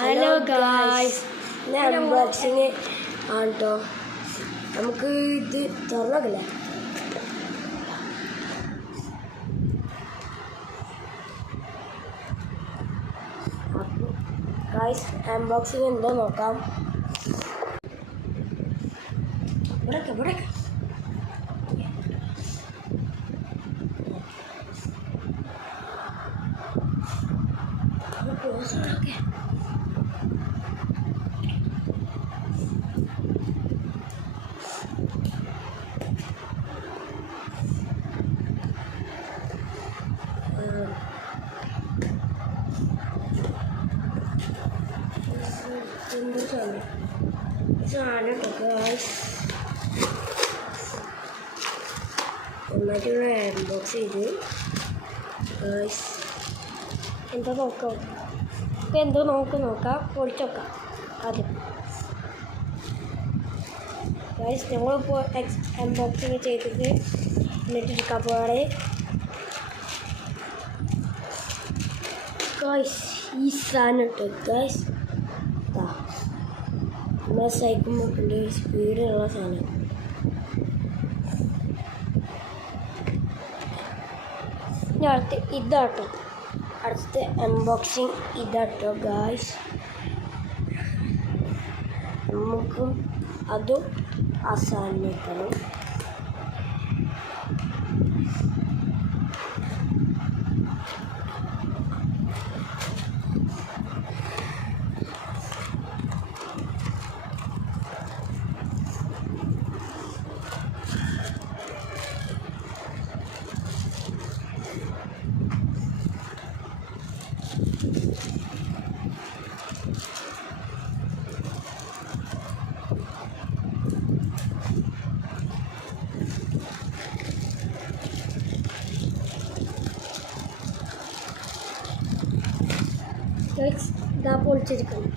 Hello guys, ഞാൻ unboxing ആണ് കേട്ടോ. നമുക്ക് ഇത് തുറന്നോക്കില്ല. ഗായ്സ്, അൺബോക്സിങ് എന്തോ നോക്കാം. ഇവിടെ സാധനം ഗായ്സ്, ഒന്നായിട്ടുള്ള അൺബോക്സ് ചെയ്ത് ഗായ്സ് എന്തോ നോക്കാം. എന്തോ നോക്കാം, പൊളിച്ച് നോക്കാം ആദ്യം. ഗായ്സ്, ഞങ്ങളിപ്പോൾ അൺബോക്സിങ് ചെയ്തിട്ട് എന്നിട്ടിരിക്കാൻ പോവാണ് ഗായ്സ്. ഈ സാധനം ഇട്ട് ഗായ്സ്, നമ്മളെ സൈക്കിളിൻ്റെ സ്പീഡിലുള്ള സാധനം. ഇനി ഇതാട്ടോ അടുത്ത അൺബോക്സിങ് ഇതാട്ടോ ഗായ്സ്. നമുക്കും അതും ആ സാധനം വെക്കണം. ഇതാ പൊളിച്ചിരിക്കണം.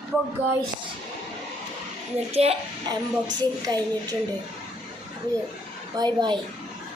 അപ്പോൾ ഗായ്സ്, ഇന്നത്തെ അൺബോക്സിങ് കഴിഞ്ഞിട്ടുണ്ട്. Bye bye.